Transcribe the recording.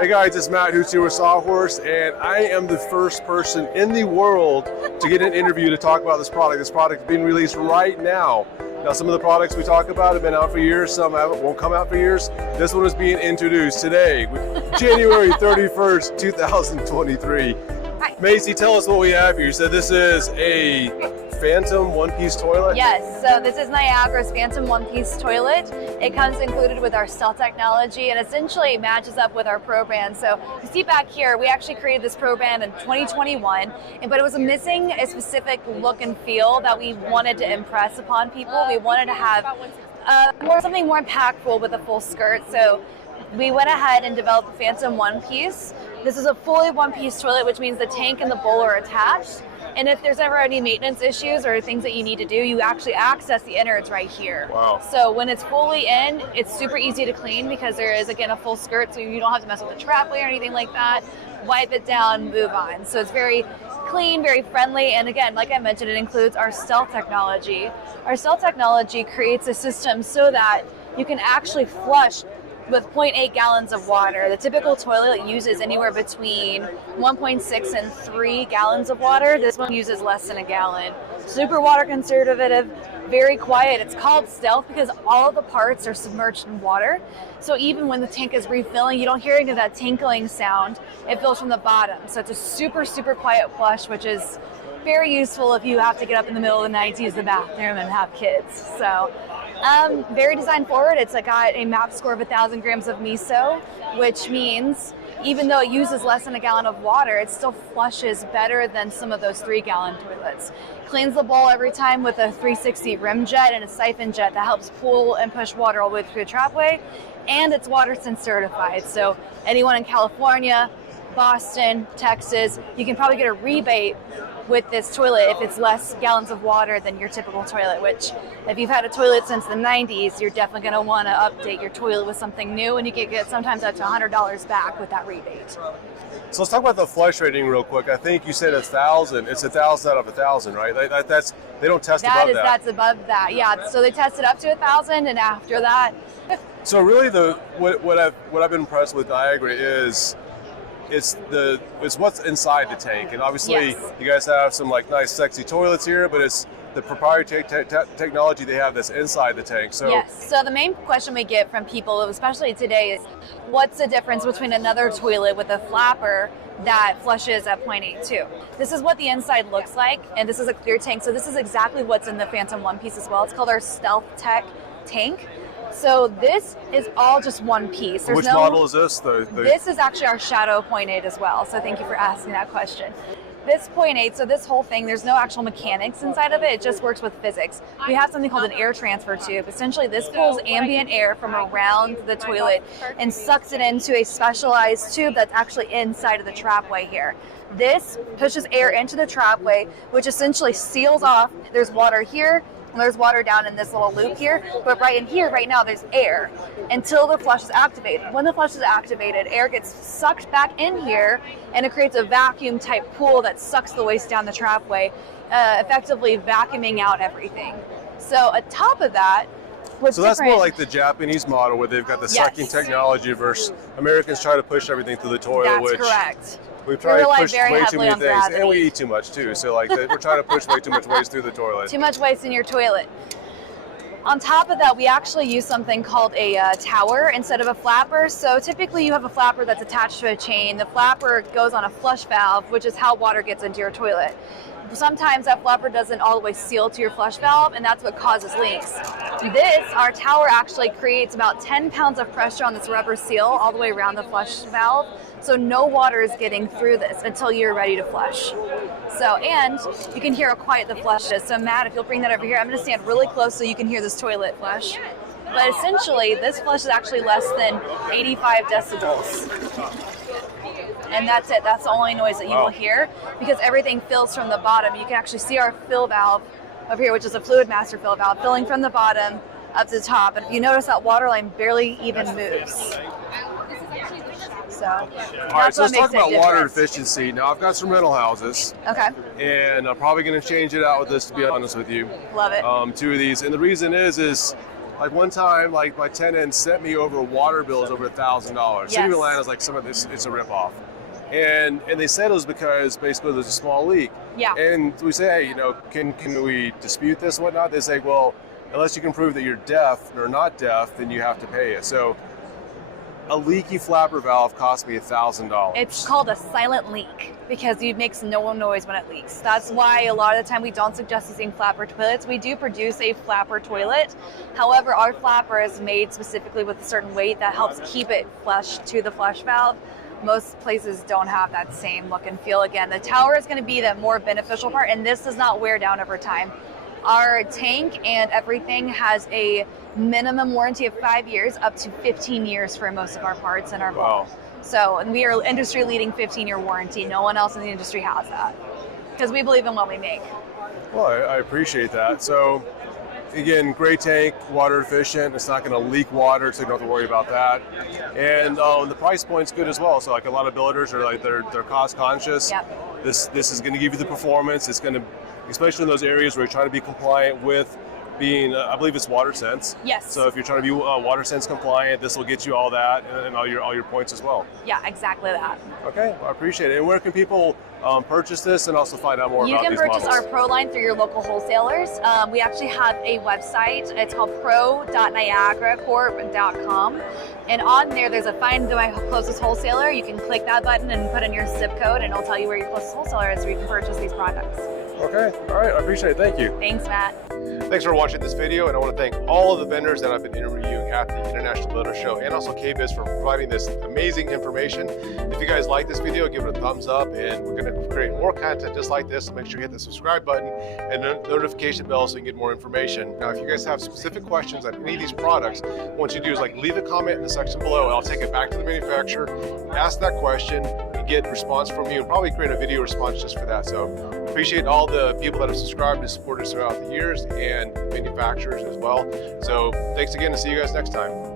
Hey guys, it's Matt Hoots here with Sawhorse, and I am the first person in the world to get an interview to talk about this product. This product is being released right now. Now, some of the products we talk about have been out for years, some won't come out for years. This one is being introduced today, January 31st, 2023. Hi. Macy, tell us what we have here. You said this is a Phantom one-piece toilet? Yes, so this is Niagara's Phantom one-piece toilet. It comes included with our stealth technology and essentially matches up with our Pro brand. So you see back here, we actually created this Pro brand in 2021, but it was missing a specific look and feel that we wanted to impress upon people. We wanted to have something more impactful with a full skirt. So we went ahead and developed the Phantom one-piece. This is a fully one-piece toilet, which means the tank and the bowl are attached. And if there's ever any maintenance issues or things that you need to do, you actually access the innards right here. Wow. So when it's fully in, it's super easy to clean because there is, again, a full skirt, so you don't have to mess with the trapway or anything like that. Wipe it down, move on. So it's very clean, very friendly, and again, like I mentioned, it includes our stealth technology. Our stealth technology creates a system so that you can actually flush with 0.8 gallons of water. The typical toilet uses anywhere between 1.6 and 3 gallons of water. This one uses less than a gallon. Super water conservative, very quiet. It's called stealth because all of the parts are submerged in water. So even when the tank is refilling, you don't hear any of that tinkling sound. It fills from the bottom. So it's a super, super quiet flush, which is very useful if you have to get up in the middle of the night to use the bathroom and have kids. So very design forward. It's got a MAP score of 1,000 grams of miso, which means even though it uses less than a gallon of water, it still flushes better than some of those 3-gallon toilets. Cleans the bowl every time with a 360 rim jet and a siphon jet that helps pull and push water all the way through the trapway. And it's WaterSense certified. So anyone in California, Boston, Texas, you can probably get a rebate with this toilet if it's less gallons of water than your typical toilet, which if you've had a toilet since the 90s, you're definitely going to want to update your toilet with something new, and you can get sometimes up to $100 back with that rebate. So let's talk about the flush rating real quick. I think you said 1,000. It's 1,000 out of 1,000, right? They don't test above that. That's above that, yeah. So they tested up to 1,000, and after that. So really, what I've been impressed with Niagara is it's what's inside the tank, and obviously Yes. You guys have some nice sexy toilets here, but it's the proprietary technology they have that's inside the tank. So yes. So the main question we get from people, especially today, is what's the difference between another toilet with a flapper that flushes at 0.82? This is what the inside looks like, and this is a clear tank. So this is exactly what's in the Phantom one piece as well. It's called our Stealth Tech tank. So this is all just one piece. Which model is this? This is actually our Shadow 0.8 as well. So thank you for asking that question. This 0.8, so this whole thing, there's no actual mechanics inside of it. It just works with physics. We have something called an air transfer tube. Essentially, this pulls ambient air from around the toilet and sucks it into a specialized tube that's actually inside of the trapway here. This pushes air into the trapway, which essentially seals off. There's water here, and there's water down in this little loop here, but right in here, right now, there's air until the flush is activated. When the flush is activated, air gets sucked back in here, and it creates a vacuum type pool that sucks the waste down the trapway, effectively vacuuming out everything. So on top of that, so that's more like the Japanese model where they've got the sucking technology versus Americans try to push everything through the toilet. That's correct. We've tried to push very way too many things, gravity. and we eat too much too. So we're trying to push way too much waste through the toilet. Too much waste in your toilet. On top of that, we actually use something called a tower instead of a flapper. So typically you have a flapper that's attached to a chain. The flapper goes on a flush valve, which is how water gets into your toilet. Sometimes that flapper doesn't all the way seal to your flush valve, and that's what causes leaks. Our tower actually creates about 10 pounds of pressure on this rubber seal all the way around the flush valve, so no water is getting through this until you're ready to flush. So, and you can hear how quiet the flush is. So Matt, if you'll bring that over here, I'm gonna stand really close so you can hear this toilet flush. But essentially, this flush is actually less than 85 decibels. And that's it. That's the only noise that you will hear because everything fills from the bottom. You can actually see our fill valve over here, which is a fluid master fill valve, filling from the bottom up to the top. And if you notice, that water line barely even moves. So, all right, so let's talk about water efficiency. Now, I've got some rental houses. Okay. And I'm probably going to change it out with this, to be honest with you. Love it. 2 of these. And the reason is Like one time, like my tenant sent me over water bills over $1,000. City of Atlanta's like some of this, it's a ripoff. And they said it was because basically there's a small leak. Yeah. And we say, hey, you know, can we dispute this and whatnot? They say, well, unless you can prove that you're deaf or not deaf, then you have to pay it. So a leaky flapper valve cost me $1,000. It's called a silent leak because it makes no noise when it leaks. That's why a lot of the time we don't suggest using flapper toilets. We do produce a flapper toilet. However, our flapper is made specifically with a certain weight that helps keep it flush to the flush valve. Most places don't have that same look and feel. Again, the tower is going to be the more beneficial part, and this does not wear down over time. Our tank and everything has a minimum warranty of 5 years, up to 15 years for most of our parts and our Wow. So, and we are industry leading 15-year warranty. No one else in the industry has that because we believe in what we make. Well, I appreciate that. So again, great tank, water efficient. It's not going to leak water, so you don't have to worry about that. And the price point's good as well. So like a lot of builders are like they're cost conscious. Yep. This is going to give you the performance. It's going to, especially in those areas where you're trying to be compliant with being, I believe it's WaterSense. Yes. So if you're trying to be WaterSense compliant, this will get you all that and all your points as well. Yeah, exactly that. Okay, well, I appreciate it. And where can people purchase this and also find out more about these models? You can purchase our Pro line through your local wholesalers. We actually have a website. It's called pro.niagaracorp.com. And on there's a find my closest wholesaler. You can click that button and put in your zip code and it'll tell you where your closest wholesaler is where you can purchase these products. Okay, all right, I appreciate it. Thank you. Thanks, Matt. Thanks for watching this video, and I want to thank all of the vendors that I've been interviewing at the International Builder Show and also KBIS for providing this amazing information. If you guys like this video, give it a thumbs up, and we're going to create more content just like this, so make sure you hit the subscribe button and the notification bell so you can get more information. Now, if you guys have specific questions on any of these products, what you do is leave a comment in the section below, and I'll take it back to the manufacturer, ask that question, and get a response from you, and probably create a video response just for that. So appreciate all the people that have subscribed and supported us throughout the years, and manufacturers as well. So thanks again, and see you guys next time.